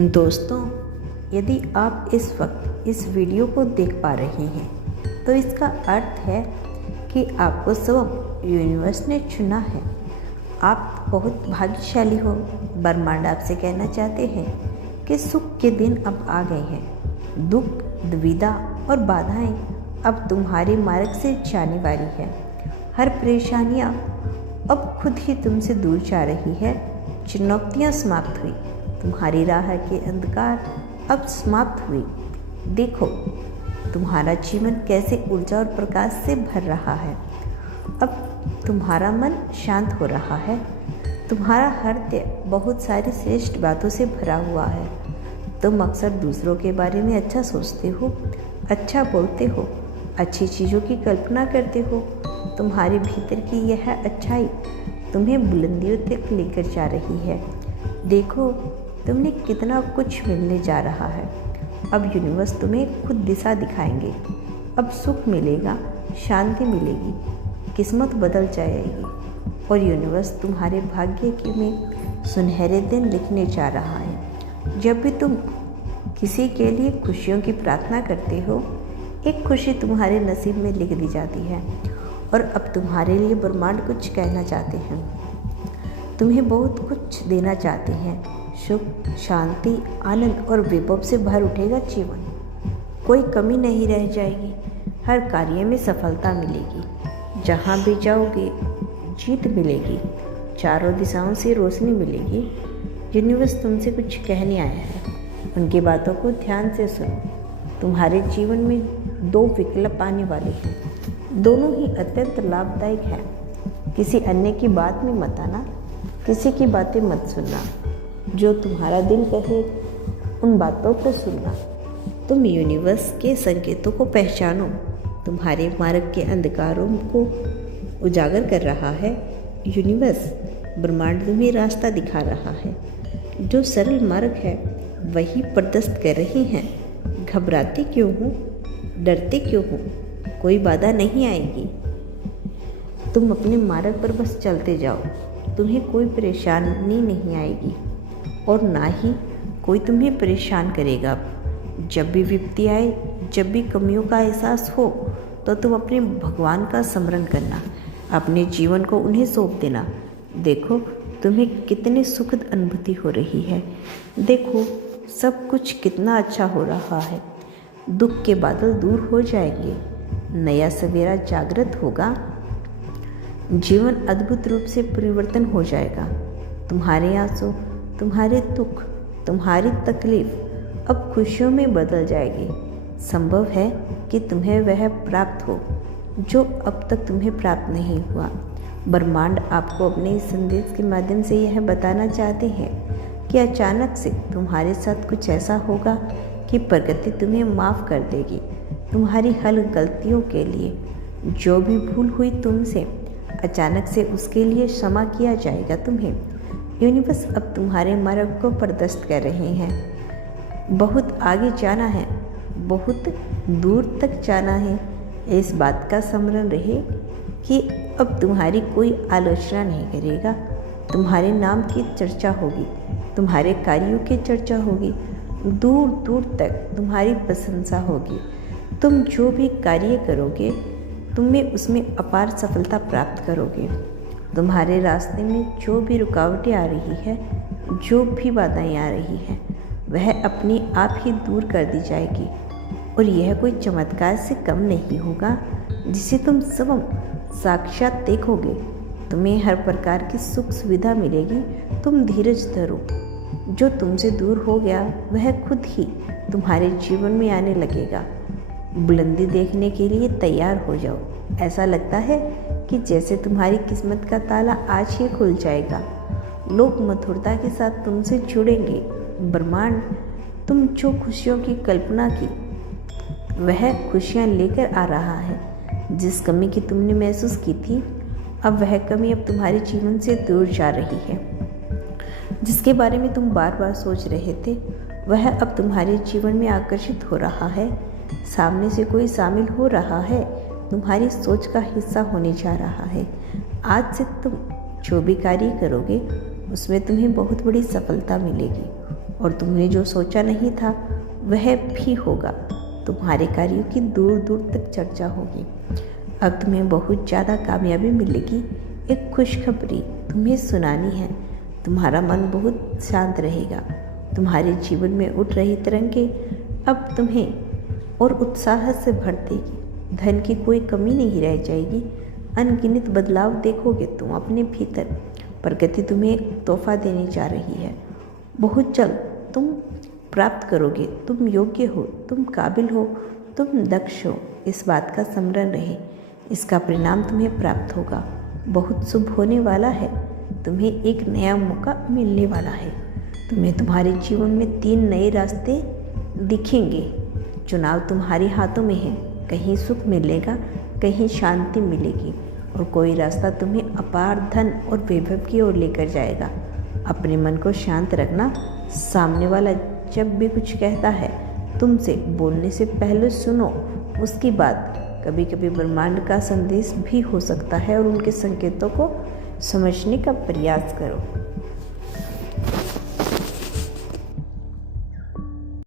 दोस्तों, यदि आप इस वक्त इस वीडियो को देख पा रहे हैं तो इसका अर्थ है कि आपको स्वयं यूनिवर्स ने चुना है। आप बहुत भाग्यशाली हो। ब्रह्मांड आपसे कहना चाहते हैं कि सुख के दिन अब आ गए हैं। दुख, दुविधा और बाधाएं अब तुम्हारे मार्ग से जाने वाली है। हर परेशानियां अब खुद ही तुमसे दूर जा रही है। चुनौतियां समाप्त हुई, तुम्हारी राह के अंधकार अब समाप्त हुई। देखो, तुम्हारा जीवन कैसे ऊर्जा और प्रकाश से भर रहा है। अब तुम्हारा मन शांत हो रहा है। तुम्हारा हृदय बहुत सारी श्रेष्ठ बातों से भरा हुआ है। तुम अक्सर दूसरों के बारे में अच्छा सोचते हो, अच्छा बोलते हो, अच्छी चीज़ों की कल्पना करते हो। तुम्हारे भीतर की यह अच्छाई तुम्हें बुलंदियों तक लेकर जा रही है। देखो, तुम्हें कितना कुछ मिलने जा रहा है। अब यूनिवर्स तुम्हें खुद दिशा दिखाएंगे। अब सुख मिलेगा, शांति मिलेगी, किस्मत बदल जाएगी और यूनिवर्स तुम्हारे भाग्य के में सुनहरे दिन लिखने जा रहा है। जब भी तुम किसी के लिए खुशियों की प्रार्थना करते हो, एक खुशी तुम्हारे नसीब में लिख दी जाती है। और अब तुम्हारे लिए ब्रह्मांड कुछ कहना चाहते हैं, तुम्हें बहुत कुछ देना चाहते हैं। सुख, शांति, आनंद और वैभव से भर उठेगा जीवन। कोई कमी नहीं रह जाएगी। हर कार्य में सफलता मिलेगी। जहाँ भी जाओगे जीत मिलेगी। चारों दिशाओं से रोशनी मिलेगी। यूनिवर्स तुमसे कुछ कहने आया है। उनकी बातों को ध्यान से सुनो। तुम्हारे जीवन में दो विकल्प आने वाले हैं। दोनों ही अत्यंत लाभदायक हैं। किसी अन्य की बात में मत आना, किसी की बातें मत सुनना। जो तुम्हारा दिल कहे उन बातों को सुनना। तुम यूनिवर्स के संकेतों को पहचानो। तुम्हारे मार्ग के अंधकारों को उजागर कर रहा है। यूनिवर्स, ब्रह्मांड तुम्हें रास्ता दिखा रहा है। जो सरल मार्ग है वही प्रदर्शित कर रही हैं। घबराते क्यों हो, डरते क्यों हो? कोई बाधा नहीं आएगी। तुम अपने मार्ग पर बस चलते जाओ। तुम्हें कोई परेशानी नहीं आएगी और ना ही कोई तुम्हें परेशान करेगा। जब भी विपत्ति आए, जब भी कमियों का एहसास हो, तो तुम अपने भगवान का स्मरण करना। अपने जीवन को उन्हें सौंप देना। देखो, तुम्हें कितनी सुखद अनुभूति हो रही है। देखो, सब कुछ कितना अच्छा हो रहा है। दुख के बादल दूर हो जाएंगे। नया सवेरा जागृत होगा। जीवन अद्भुत रूप से परिवर्तन हो जाएगा। तुम्हारे आंसू, तुम्हारे दुख, तुम्हारी तकलीफ अब खुशियों में बदल जाएगी। संभव है कि तुम्हें वह प्राप्त हो जो अब तक तुम्हें प्राप्त नहीं हुआ। ब्रह्मांड आपको अपने इस संदेश के माध्यम से यह बताना चाहते हैं कि अचानक से तुम्हारे साथ कुछ ऐसा होगा कि प्रकृति तुम्हें माफ़ कर देगी। तुम्हारी हर गलतियों के लिए जो भी भूल हुई तुमसे, अचानक से उसके लिए क्षमा किया जाएगा तुम्हें। यूनिवर्स अब तुम्हारे मार्ग को प्रदर्शित कर रहे हैं। बहुत आगे जाना है, बहुत दूर तक जाना है। इस बात का स्मरण रहे कि अब तुम्हारी कोई आलोचना नहीं करेगा। तुम्हारे नाम की चर्चा होगी, तुम्हारे कार्यों की चर्चा होगी। दूर दूर तक तुम्हारी प्रशंसा होगी। तुम जो भी कार्य करोगे, तुम्हें उसमें अपार सफलता प्राप्त करोगे। तुम्हारे रास्ते में जो भी रुकावटें आ रही है, जो भी बाधाएं आ रही हैं, वह अपने आप ही दूर कर दी जाएगी। और यह कोई चमत्कार से कम नहीं होगा जिसे तुम स्वयं साक्षात देखोगे। तुम्हें हर प्रकार की सुख सुविधा मिलेगी। तुम धीरज धरो। जो तुमसे दूर हो गया वह खुद ही तुम्हारे जीवन में आने लगेगा। बुलंदी देखने के लिए तैयार हो जाओ। ऐसा लगता है कि जैसे तुम्हारी किस्मत का ताला आज ही खुल जाएगा। लोग मधुरता के साथ तुमसे जुड़ेंगे। ब्रह्मांड तुम जो खुशियों की कल्पना की, वह खुशियाँ लेकर आ रहा है। जिस कमी की तुमने महसूस की थी, अब वह कमी अब तुम्हारे जीवन से दूर जा रही है। जिसके बारे में तुम बार बार सोच रहे थे, वह अब तुम्हारे जीवन में आकर्षित हो रहा है। सामने से कोई शामिल हो रहा है, तुम्हारी सोच का हिस्सा होने जा रहा है। आज से तुम जो भी कार्य करोगे उसमें तुम्हें बहुत बड़ी सफलता मिलेगी और तुमने जो सोचा नहीं था वह भी होगा। तुम्हारे कार्यों की दूर दूर तक चर्चा होगी। अब तुम्हें बहुत ज़्यादा कामयाबी मिलेगी। एक खुशखबरी तुम्हें सुनानी है। तुम्हारा मन बहुत शांत रहेगा। तुम्हारे जीवन में उठ रही तरंगें अब तुम्हें और उत्साह से भर देगी। धन की कोई कमी नहीं रह जाएगी। अनगिनत बदलाव देखोगे तुम अपने भीतर। प्रकृति तुम्हें एक तोहफा देने जा रही है। बहुत जल्द तुम प्राप्त करोगे। तुम योग्य हो, तुम काबिल हो, तुम दक्ष हो। इस बात का स्मरण रहे। इसका परिणाम तुम्हें प्राप्त होगा। बहुत शुभ होने वाला है। तुम्हें एक नया मौका मिलने वाला है। तुम्हें तुम्हारे जीवन में 3 नए रास्ते दिखेंगे। चुनाव तुम्हारे हाथों में है। कहीं सुख मिलेगा, कहीं शांति मिलेगी और कोई रास्ता तुम्हें अपार धन और वैभव की ओर लेकर जाएगा। अपने मन को शांत रखना। सामने वाला जब भी कुछ कहता है तुमसे बोलने से पहले सुनो उसकी बात। कभी कभी ब्रह्मांड का संदेश भी हो सकता है और उनके संकेतों को समझने का प्रयास करो।